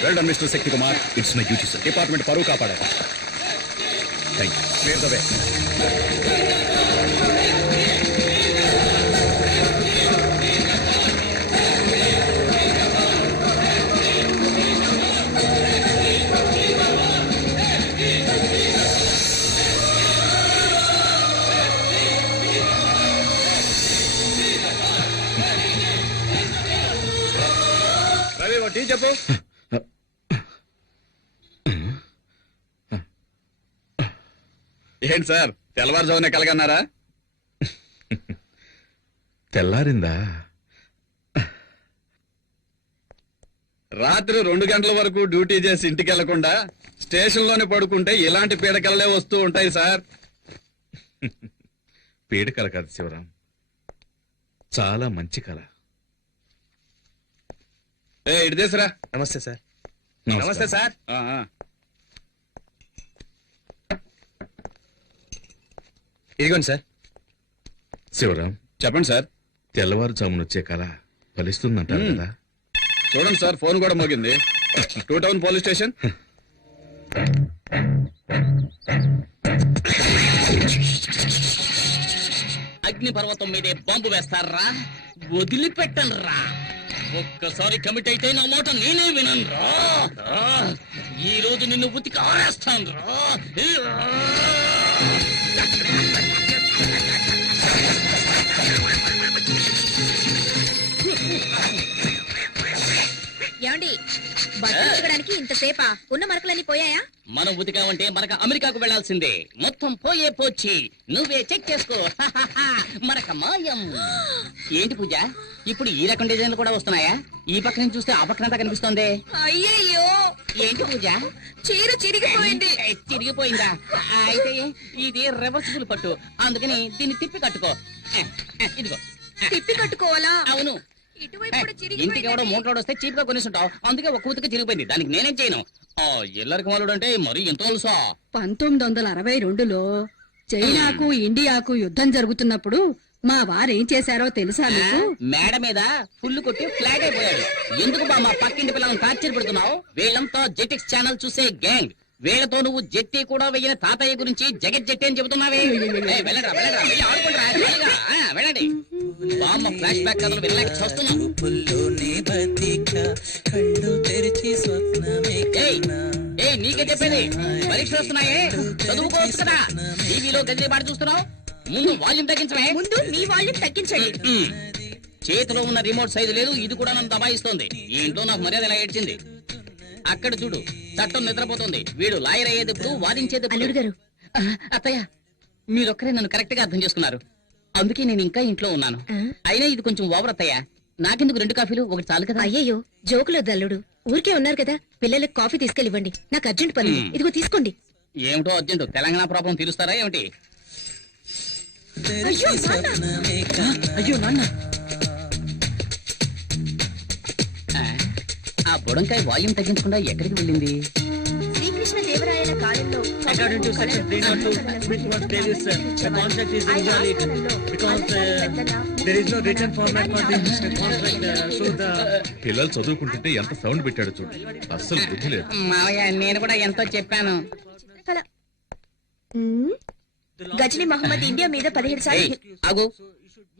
Well done, Mr. Sekti Kumar. It's my duty, sir. Department పరువు కాపాడారు. Thank you. Clear the way. Ravi tea చెప్పు. ఏంటి sir తెల్లవారుజామునే కలగన్నారా? తెల్లారిందా? రాత్రి 2 గంటల వరకు డ్యూటీ చేసి ఇంటికి వెళ్లకుండా స్టేషన్లోనే పడుకుంటే ఇలాంటి పీడకలలే వస్తూ ఉంటాయి సార్. పీడకల కాదు శివరాం, చాలా మంచి కళ. ఇటు దేశరా. నమస్తే సార్. నమస్తే సార్. ఇదిగోండి సార్. శివరాం చెప్పండి సార్. తెల్లవారుజామున వచ్చే కళ ఫలిస్తుందంటారు కదా? చూడండి సార్, ఫోన్ కూడా మోగింది. 2 టౌన్ పోలీస్ స్టేషన్. అగ్నిపర్వతం మీదే బాంబు వేస్తారా? వదిలిపెట్టనురా. ఒక్కసారి కమిట్ అయితే నా మాట నేనే విననురా. ఈ రోజు నిన్ను ఉతికి ఆరేస్తాను రా. ఏమండి బట్టలు ఉతకడానికి ఇంతసేపా ఉన్న మరకలన్నీ పోయాయా? మనం ఉతికామంటే మనకు అమెరికాకు వెళ్లాల్సిందే. మొత్తం పోయే పోచ్చి నువ్వే చెక్ చేసుకో. మనక మాయం. ఏంటి పూజ, ఇప్పుడు ఈ రకం డిజైన్లు కూడా వస్తున్నాయా? ఈ పక్క నుంచి చూస్తే ఆ పక్కనంతా కనిపిస్తోంది. అయ్యయ్యో, ఏంటి పూజ, చీర చిరిగిపోయింది. చిరిగిపోయిందా? అయితే ఇది రివర్సిబుల్ పట్టు, అందుకని దీన్ని తిప్పి కట్టుకో. ఇదిగో. తిప్పి కట్టుకోవాలా? అవును. ఇటువైపు కూడా ఇంటికి ఎవడో చిరిగిపోయింది. మూటలోడు వస్తే చీప్ గా కొనేస్తుంటావు, అందుకే ఒక ఉతికి చిరిగిపోయింది. దానికి నేనేం చేయను. ఎల్లరికి వాళ్ళు అంటే మరి ఎంత తెలుసా? 1962లో చైనాకు ఇండియాకు యుద్ధం జరుగుతున్నప్పుడు మా వారేం చేశారో తెలుసా మీకు? మేడ మీద ఫుల్ కొట్టి ఫ్లాట్ అయిపోయాడు. ఎందుకు బా మా పక్కింటి పిల్లలను టార్చర్ పెడుతున్నావు? వీళ్ళంతా జెటిక్స్ ఛానల్ చూసే గ్యాంగ్. వీళ్ళతో నువ్వు జెట్టి కూడా వెయ్యిన తాతయ్య గురించి జగత్ జెట్టి అని చెబుతున్నావే. ఏయ్, వెళ్ళండ్రా, వెళ్ళండ్రా, వెళ్ళి ఆడుకుంటారా, హాయిగా. వెళ్ళండి. బామ్మ ఫ్లాష్ బ్యాక్ కథలు వెళ్ళలేక చూస్తున్నావు. నీకే చెప్పేది, పరీక్షలు వస్తున్నాయే, చదువుకోవచ్చు కదా. టీవీలో గదిలే పాటు చూస్తున్నావు. ముందు వాల్యూమ్ తగ్గించమే. ముందు మీ వాళ్ళు తగ్గించండి. చేతిలో ఉన్న రిమోట్ సైజు లేదు, ఇది కూడా నన్ను దబాయిస్తోంది. ఈ ఇంట్లో నాకు మర్యాద ఇలా ఏడ్చింది. అక్కడ చూడు, చట్టం నిద్రపోతుంది. వీడు లాయర్ అయ్యేటప్పుడు వాదించేది. అల్లుడు గారు, అత్తయ్య, మీరొక్కరే నన్ను కరెక్ట్ గా అర్థం చేసుకున్నారు. అందుకే నేను ఇంకా ఇంట్లో ఉన్నాను. అయినా ఇది కొంచెం ఓవర్ అత్తయ్య. నాకెందుకు 2 కాఫీలు, ఒకటి చాలు కదా. అయ్యయ్యో జోకులొద్దు అల్లుడు. ఊరికే ఉన్నారు కదా, పిల్లలకు కాఫీ తీసుకెళ్ళివ్వండి. నాకు అర్జెంట్ పని ఉంది. ఇదిగో తీసుకోండి. ఏమిటో అర్జెంట్, తెలంగాణ ప్రాబ్లం తీరుస్తారా ఏమిటి? అయ్యో నాన్న. అయ్యో నాన్న. ఆ బుడంకాయ వాల్యూమ్ తగ్గించకుండా ఎక్కడికి వెళ్ళింది? శ్రీకృష్ణ దేవరాయల కాలంలో According to section 302, which was previous, the contract is invalid because there is no written format for the contract. So the పిల్లలు చదువుకుంటుంటే ఎంత సౌండ్ పెట్టాడు చూడు, అస్సలు బుద్ధి లేదు. మావయ్య, నేను కూడా ఎంతో చెప్పాను. చిత్రకళ. గజనీ మహమ్మద్ ఇండియా మీద 17 ఏయ్, సార్లు ఆగు.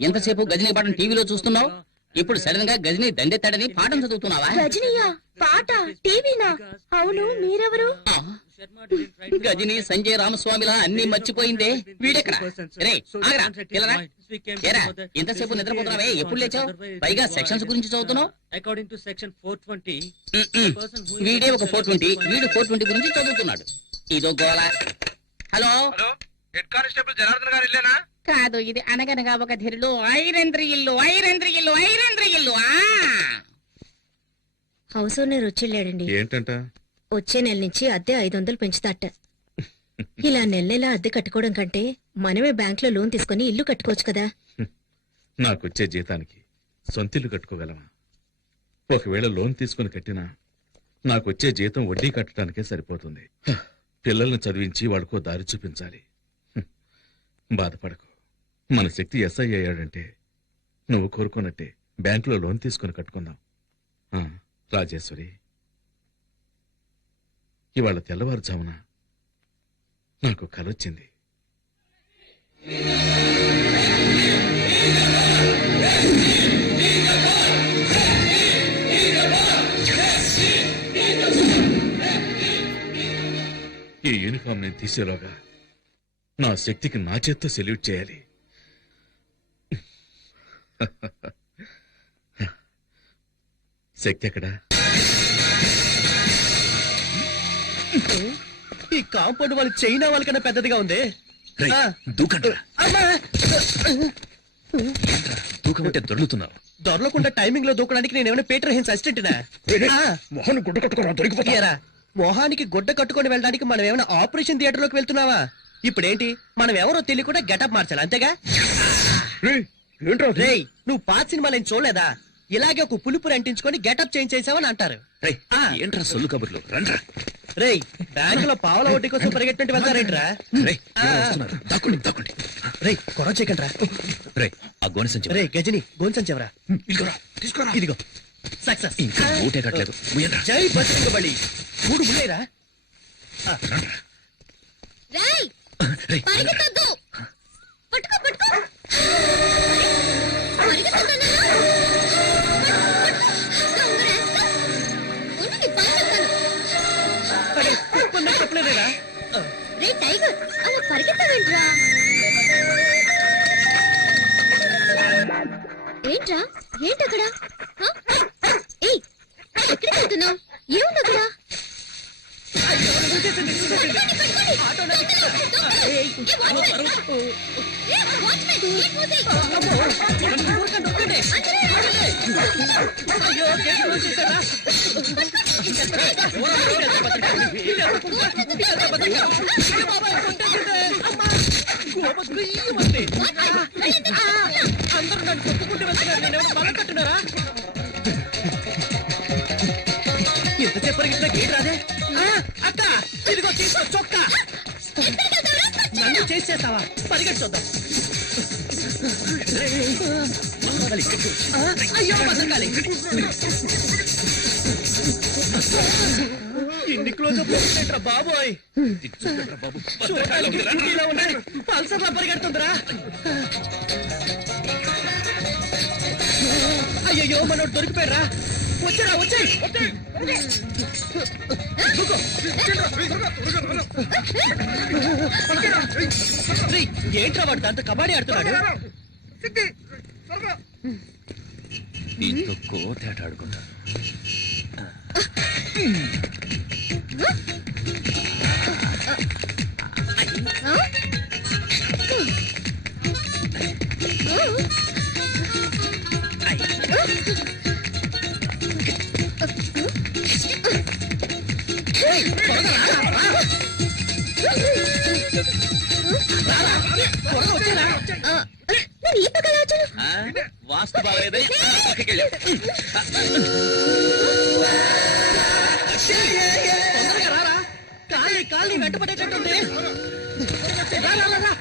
ఎంతసేపు గజనీ పాటను టీవీలో చూస్తున్నావు, ఇప్పుడు సడన్ గా గజనీ దండెత్తాడని పాఠం చదువుతున్నావా? గజనీయా పాట టీవీనా? అవును, మీరెవరు? ఆ, గజనీ సంజయ్ రామస్వామిలా అన్ని మర్చిపోయిందే. వీడెక్కడ? రే, ఆగరా, పిల్లరా. ఏరా, ఇంతసేపు నిద్రపోతున్నావే, ఎప్పుడు లేచావు? పైగా సెక్షన్స్ గురించి చదువుతున్నావు. according to section 420, వీడే ఒక 420, వీడు 420 గురించి చదువుతున్నాడు. ఇదో గోళ. హలో, హెడ్ కానిస్టేబుల్ జనార్దన్ గారు ఇల్లేనా? కాదు, ఇది అనగనగా ఒక ధీరులు ఐరేంద్ర ఇల్లు. హౌస్ ఓనర్ వచ్చేళ్ళాడండి. ఏంటంట? వచ్చే నెల నుంచి అద్దె 500 పెంచుతాట. ఇలా నెల అద్దె కట్టుకోవడం కంటే మనమే బ్యాంక్ లో లోన్ తీసుకుని ఇల్లు కట్టుకోవచ్చు కదా. నాకొచ్చే జీతానికి సొంతిల్లు కట్టుకోగలమా? ఒకవేళ లోన్ తీసుకుని కట్టినా నాకొచ్చే జీతం వడ్డీ కట్టడానికే సరిపోతుంది. పిల్లల్ని చదివించి వాడికో దారి చూపించాలి. బాధపడకు, మన శక్తి ఎస్ఐ అయ్యాడంటే నువ్వు కోరుకున్నట్టే బ్యాంకులో లోన్ తీసుకుని కట్టుకుందాం. రాజేశ్వరి, ఇవాళ తెల్లవారుజామున నాకు కలొచ్చింది. ఈ యూనిఫామ్ నేను తీసేలోగా నా శక్తికి నా చేత్తో సెల్యూట్ చేయాలి. శక్తి ఎక్కడా? ఈ కాంపౌండ్ వాళ్ళు చైనా వాళ్ళకన్నా పెద్దదిగా ఉంది. దూకమంటే దొరుకుతున్నావు. దొరలకుండా టైమింగ్ లో దూకడానికి నేను ఏమైనా పీటర్ హెన్స్ అసిస్టెంట్నా? మొహన్ గుడ్డ కట్టుకోరా, దొరికిపోతారా? మొహానికి గుడ్డ కట్టుకొని వెళ్ళడానికి మనం ఏమైనా ఆపరేషన్ థియేటర్ లోకి వెళ్తున్నావా? ఇప్పుడేంటి, మనం ఎవరో తెలియకుండా గెటప్ మార్చాలి, అంతేగా? రేయ్, నువ్వు పాత సినిమాలు ఏం చూడలేదా? ఇలాగే ఒక పులుపురు అంటించుకొని గెటప్ చేంజ్ చేసావని అంటారు. ఏంట్రా సొల్లు కబుర్లు? రండ్రా. రేయ్, బ్యాంక్ లో పావుల వడ్డీ కోసం పరిగెట్టినట్టు వెళ్తారేంట్రా? రేయ్, గొడవ చేయకండి రా. ఆ గోని సంచి రే గజని, గోన్సం చెవరా. తీసుకోరా. ఇదిగో సక్సెస్. ఇంకా ఊటే కట్టలేదు. జై బజరంగ బలి. మూడు ముళ్ళేరా. రేయ్, పరిగెత్తొద్దు. పట్టుకో, పట్టుకో. పరిగెత్తొద్దన్నా? చెప్పలేదేరా? రే టైగర్, అలా పరిగెత్తవేంట్రా? ఏంట్రా, ఏంటక్కడ? ఏయ్, ఎక్కడికి ఊరకండి, ఊరకండి. అయ్యో, గేట్ క్లోజ్ చేశారా? అందరూ నన్ను కొట్టుకుంటూ వెళ్తున్నారు, నేనేమో బలం కట్టున్నారా? ఎంతసేపు పరిగెత్తినా గేట్ రాదే? అక్క, ఇదిగో తీసుకో చొక్కా. నన్ను చేసేస్తావా? పరిగెట్టు చూద్దాం. అయ్యో బతకాలి. ఇన్ని క్లోజ్ అప్ బాబోయ్. చూడటానికి ఇలా ఉన్నాయి, పల్సర్లా పరిగెడుతుందిరా. అయ్యయ్యో, మనోడు దొరికిపోయారా? వచ్చారా, వచ్చాయి. ఏంట్రా వాడు దాంతో కబడ్డీ ఆడుతున్నాడు? దీంతో కోతేట ఆడుకుంటా. వాస్తు బాగలేదని పక్కకెళ్ళా. తొందరగా రారా, కాలి వెంట పడేటట్టుంది. రా, రా, రా, రా.